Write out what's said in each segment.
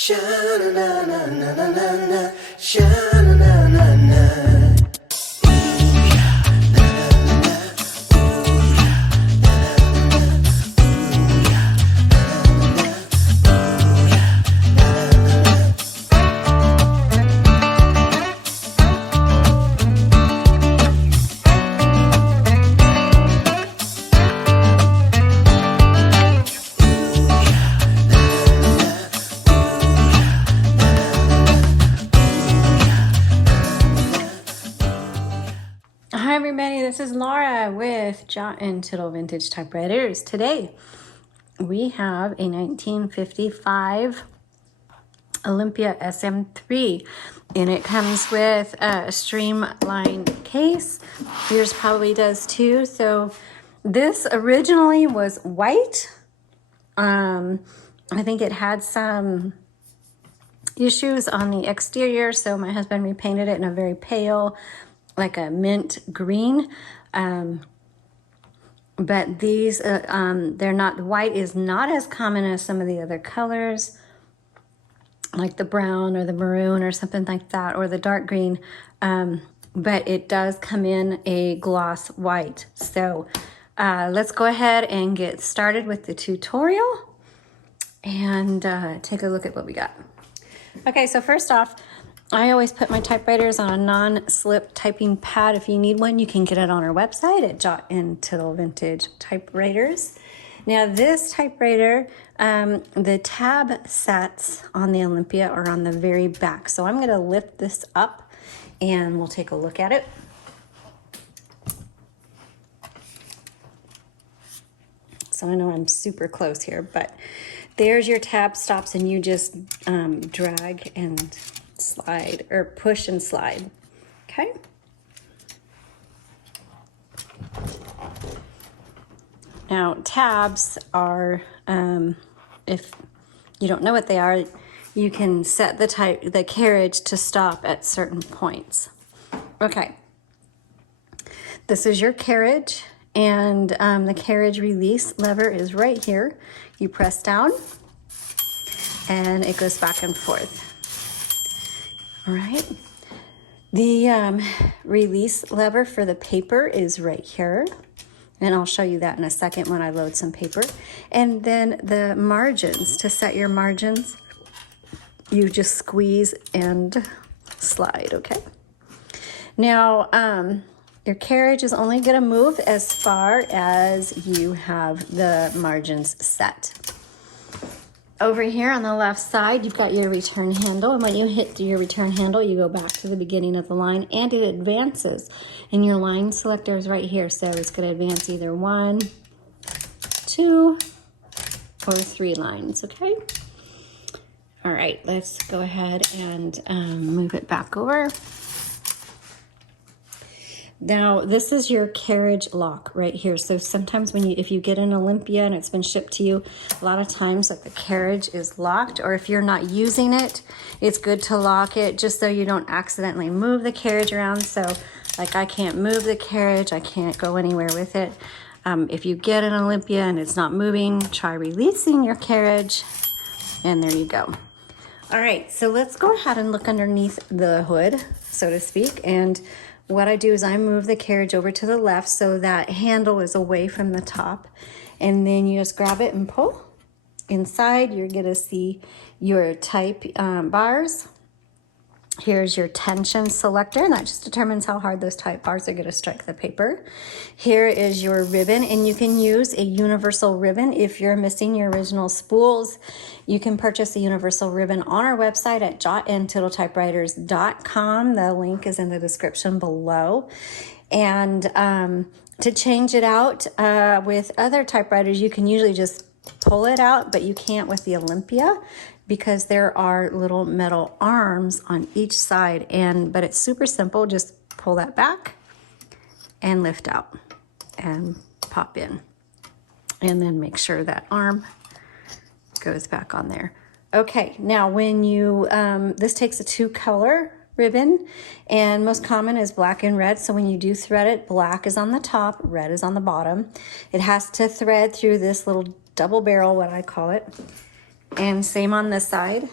Sha-na-na-na-na-na-na-na, sha-na-na-na-na. Hi everybody, this is Laura with Jot and Tittle Vintage Typewriters. Today we have a 1955 Olympia SM3 and it comes with a streamlined case. Yours probably does too. So this originally was white. I think it had some issues on the exterior, so my husband repainted it in a very pale, like a mint green. But these, they're not, the white is not as common as some of the other colors, like the brown or the maroon or something like that, or the dark green. But it does come in a gloss white. So let's go ahead and get started with the tutorial and take a look at what we got. Okay, so first off, I always put my typewriters on a non-slip typing pad. If you need one, you can get it on our website at Jot and Tittle Vintage Typewriters. Now this typewriter, the tab sets on the Olympia are on the very back. So I'm going to lift this up and we'll take a look at it. So I know I'm super close here, but there's your tab stops and you just drag and slide or push and slide. Okay. Now tabs are, if you don't know what they are, you can set the carriage to stop at certain points. Okay. This is your carriage and the carriage release lever is right here. You press down and it goes back and forth. All right, the release lever for the paper is right here, and I'll show you that in a second when I load some paper. And then the margins, to set your margins, you just squeeze and slide, okay? Now, your carriage is only gonna move as far as you have the margins set. Over here on the left side, you've got your return handle. And when you hit your return handle, you go back to the beginning of the line and it advances. And your line selector is right here. So it's going to advance either 1, 2, or 3 lines, okay? All right, let's go ahead and move it back over. Now, this is your carriage lock right here. So sometimes if you get an Olympia and it's been shipped to you, a lot of times like the carriage is locked, or if you're not using it, it's good to lock it just so you don't accidentally move the carriage around. So like I can't move the carriage, I can't go anywhere with it. If you get an Olympia and it's not moving, try releasing your carriage, and there you go. All right, so let's go ahead and look underneath the hood, so to speak, and what I do is I move the carriage over to the left so that handle is away from the top. And then you just grab it and pull. Inside, you're gonna see your type bars. Here's your tension selector, and that just determines how hard those type bars are gonna strike the paper. Here is your ribbon, and you can use a universal ribbon. If you're missing your original spools, you can purchase a universal ribbon on our website at jotandtittletypewriters.com. The link is in the description below. And to change it out with other typewriters, you can usually just pull it out, but you can't with the Olympia, because there are little metal arms on each side, but it's super simple. Just pull that back and lift out and pop in, and then make sure that arm goes back on there. Okay, now when you, this takes a 2-color ribbon, and most common is black and red. So when you do thread it, black is on the top, red is on the bottom. It has to thread through this little double barrel, what I call it. And same on this side.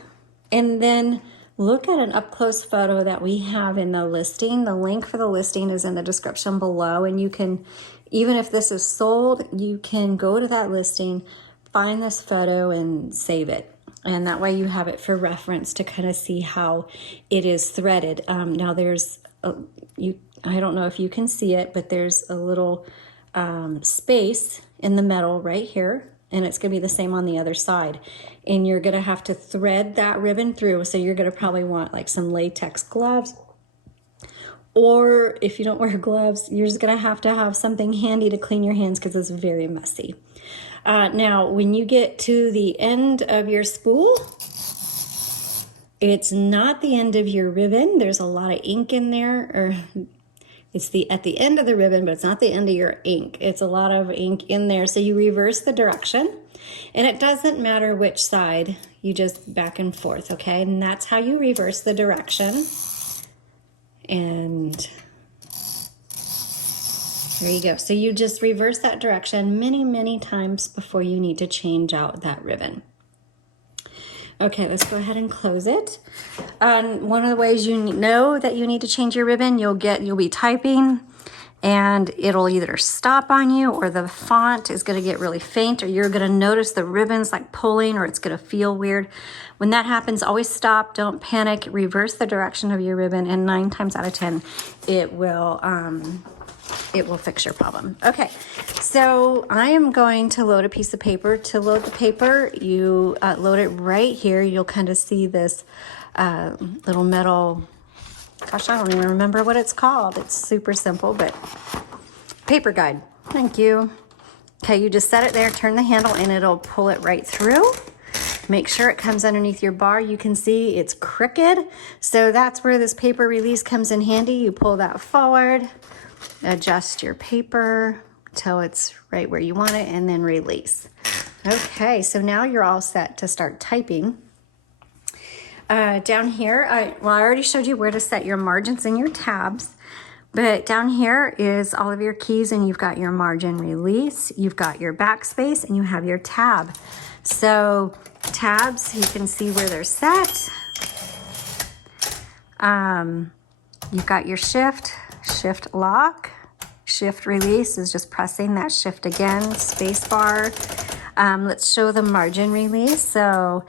And then look at an up-close photo that we have in the listing. The link for the listing is in the description below, and you can, even if this is sold, you can go to that listing, find this photo and save it. And that way you have it for reference to kind of see how it is threaded. Now there's, I don't know if you can see it, but there's a little space in the metal right here, and it's going to be the same on the other side. And you're going to have to thread that ribbon through. So you're going to probably want like some latex gloves, or if you don't wear gloves, you're just going to have something handy to clean your hands because it's very messy. Now, when you get to the end of your spool, it's not the end of your ribbon. There's a lot of ink in there, or it's at the end of the ribbon, but it's not the end of your ink. It's a lot of ink in there. So you reverse the direction, and it doesn't matter which side, you just back and forth, okay? And that's how you reverse the direction. And there you go. So you just reverse that direction many, many times before you need to change out that ribbon. Okay, let's go ahead and close it. One of the ways you know that you need to change your ribbon, you'll be typing and it'll either stop on you, or the font is going to get really faint, or you're going to notice the ribbons like pulling, or it's going to feel weird. When that happens, always stop, don't panic, reverse the direction of your ribbon, and 9 times out of 10 it will fix your problem. Okay, so I am going to load a piece of paper. To load the paper, you load it right here. You'll kind of see this little metal, gosh, I don't even remember what it's called. It's super simple, but paper guide. Thank you. Okay, you just set it there, turn the handle, and it'll pull it right through. Make sure it comes underneath your bar. You can see it's crooked, so that's where this paper release comes in handy. You pull that forward, adjust your paper till it's right where you want it, and then release. Okay, so now you're all set to start typing. Down here, I already showed you where to set your margins and your tabs, but down here is all of your keys, and you've got your margin release, you've got your backspace, and you have your tab. So tabs, you can see where they're set. You've got your shift lock. Shift release is just pressing that shift again, space bar. Let's show the margin release. So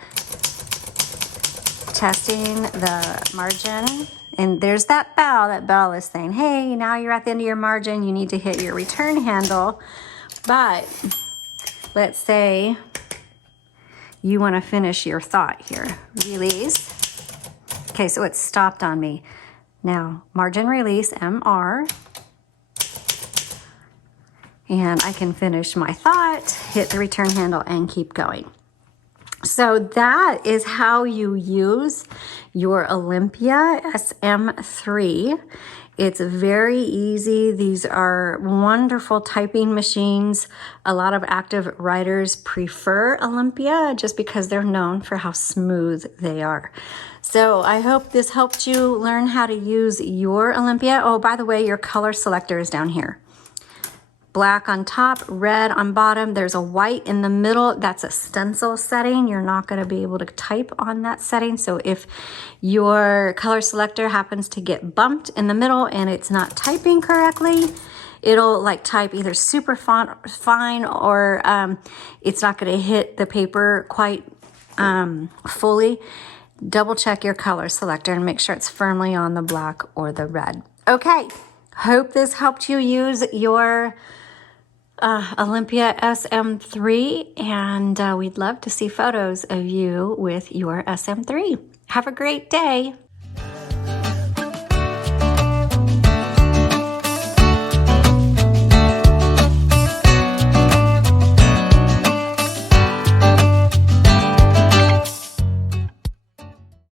testing the margin, and there's that bell. That bell is saying, hey, now you're at the end of your margin, you need to hit your return handle. But let's say you want to finish your thought here. Release. Okay, so it's stopped on me. Now, margin release, MR. And I can finish my thought, hit the return handle, and keep going. So that is how you use your Olympia SM3. It's very easy. These are wonderful typing machines. A lot of active writers prefer Olympia just because they're known for how smooth they are. So I hope this helped you learn how to use your Olympia. Oh, by the way, your color selector is down here. Black on top, red on bottom. There's a white in the middle. That's a stencil setting. You're not going to be able to type on that setting. So if your color selector happens to get bumped in the middle and it's not typing correctly, it'll like type either super fine, or it's not going to hit the paper quite fully. Double check your color selector and make sure it's firmly on the black or the red. Okay, hope this helped you use your Olympia SM3, and we'd love to see photos of you with your SM3. Have a great day.